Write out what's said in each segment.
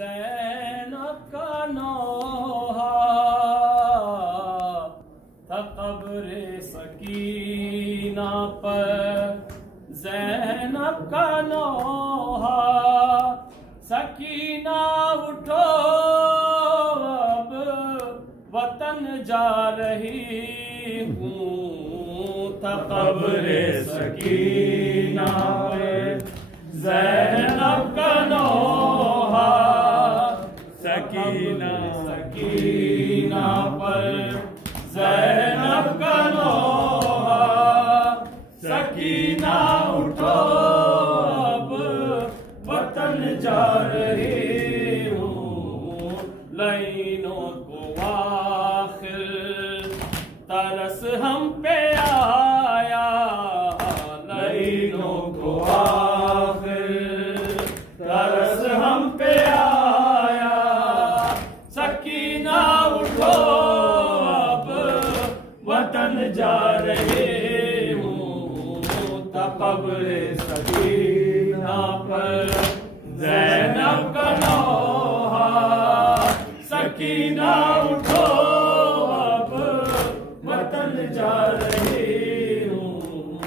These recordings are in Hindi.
ज़ैनब का नौहा था क़ब्र सकीना पर। ज़ैनब का नौहा, सकीना उठो अब वतन जा रही हूँ। था क़ब्र सकीना पर ज़ैनब का नौहा, सकीना सकीना पर ज़ैनब का नौहा। सकीना उठो अब वतन जा रही हूँ। लाइनों को आखिर तरस हम पे आया, लाइनों को तरस हम पे आया। सकीना उठो अब वतन जा रहे हूँ। क़ब्र सकीना पर ज़ैनब का नौहा। सकीना उठो अब वतन जा रहे हूँ।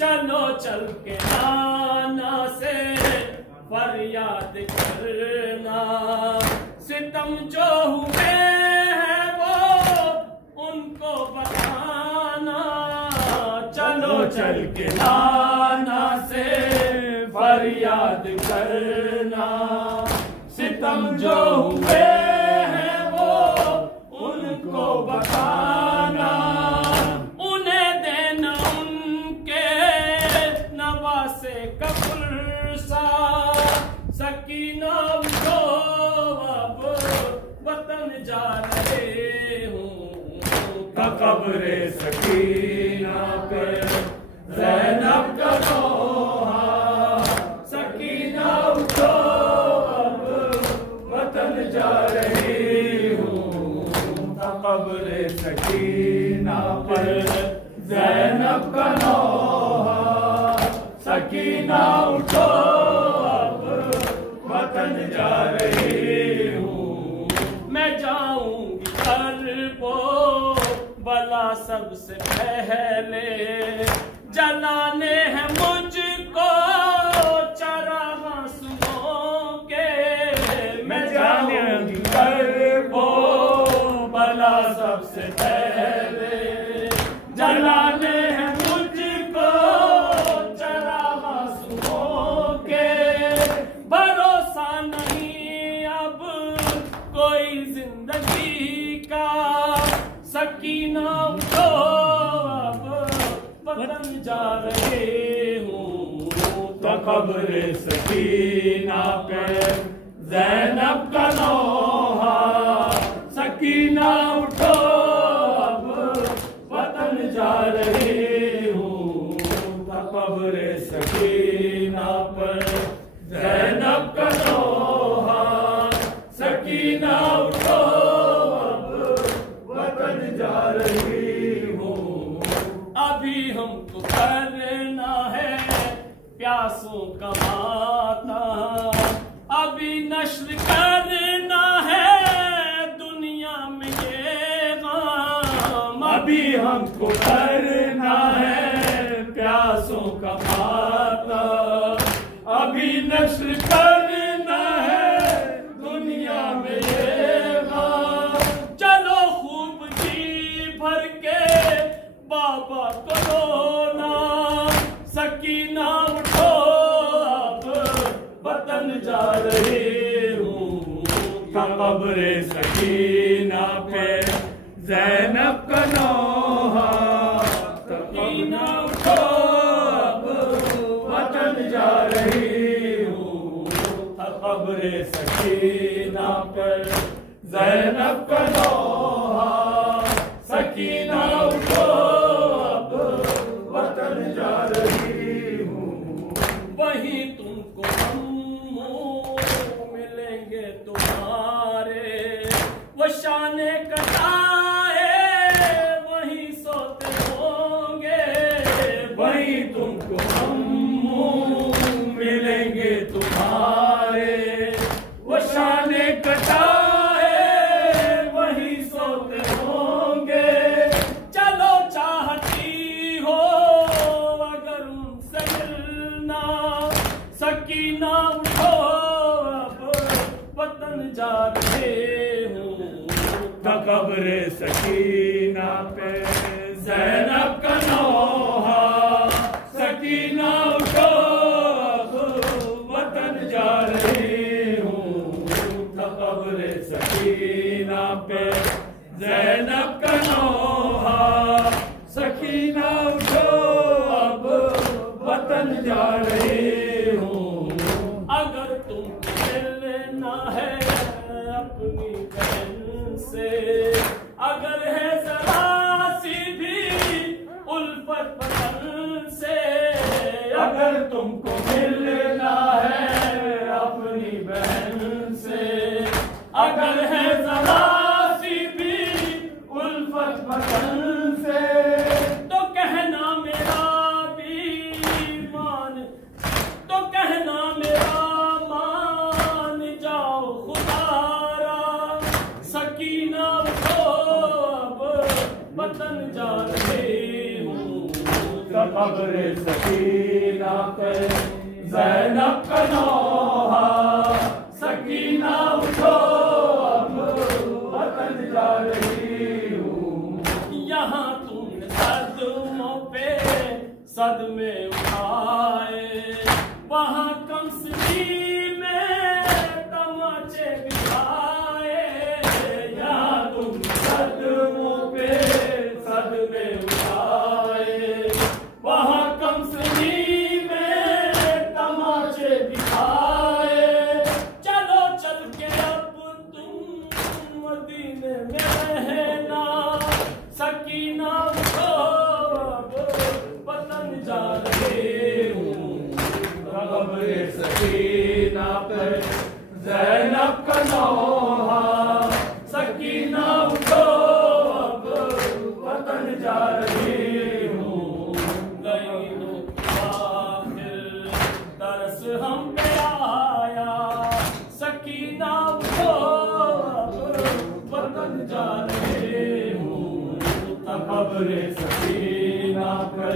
चलो चल के नाना से फरियाद करना, सितम जो हुए हैं वो उनको बताना। चलो चल के नाना से फरियाद करना, सितम जो हुए हैं वो उनको बताना। उन्हें देना उनके नवासे का पुरसा। सकीना उठो अब वतन जा रहे हूँ। क़ब्र सकीना पर ज़ैनब का नौहा। सकीना उठो अब वतन जा रही हूँ। क़ब्र सकीना पर ज़ैनब का नौहा। सकीना उठो वतन जा रही हूँ। मैं जाऊंगी करबो बला सबसे पहले, जलाने हैं मुझको चरागाह सुनोगे। मैं जाऊंगी करबो बला सबसे पहले, जलाने हैं मुझको चरागाह सुनोगे। भरोसा नहीं अब कोई जिंदगी का। सकीना उठो अब वतन जा रहे हूँ। क़ब्र सकीना पर ज़ैनब का नौहा। सकीना उठो अब वतन जा रहे हूँ। क़ब्र सकीना पर ज़ैनब का नौहा। सकीना उठो अब वतन जा रही हूँ। अभी हमको करना है प्यासों का माता, अभी नश्र करना है दुनिया में ये गाम। अभी हमको करना है प्यासों का माता, अभी नश्र करना है दुनिया में ये गाम। चलो खूब जी भर के बाबा को रोना। सकीना उठो अब वतन जा रहे हूँ। क़ब्र सकीना पे ज़ैनब का नौहा। सकीना उठो अब वतन जा रही हूँ। क़ब्र सकीना पर ज़ैनब का नौहा। सकीना उठो अब वतन जा रही हूँ। वहीं तुमको हम मिलेंगे तुम्हारे, वो शाने कटाए वहीं सोते होंगे। वहीं तुमको हम मिलेंगे तुम्हारे, वो शाने जा रहे हूँ। कब्र सकीना पे ज़ैनब का नौहा, सकीना उठो अब वतन जा रही हूँ। कब्र सकीना पे ज़ैनब का नौहा, सकीना उठो अब वतन जा रही हूँ। अगर तुमको मिलना है अपनी बहन से, अगर है जरा सी भी उल्फत वतन से, अगर तुमको मिलना है अपनी बहन से, अगर है जरा सी भी उल्फत वतन से, तो कहना मेरा बीमान, तो कहना मेरा मान जाओ खुदारा। सकीना उठो अब वतन जा रहे हूँ। कब्र सकीना पे ज़ैनब का नौहा, सकीना उठो अब वतन जा रही हूँ। यहाँ तुमने सदमों पे सदमे उठाए, वहाँ कमसदी में तमाचे बिछाए। यहाँ तुम सदमों पे सदमे उठाए, वहाँ कमसदी में तमाचे बिछाए। चलो चल के अब तुम मदीने में रहना। सकीना उठो अब वतन जा रहे हूँ। कब्र सकीना पे ज़ैनब का नौहा, सकीना उठो अब वतन जा रही हूँ। लैलो आखिर तरस हम पे आया। सकीना उठो अब वतन जा रहे हूँ। कब्र सकीना पे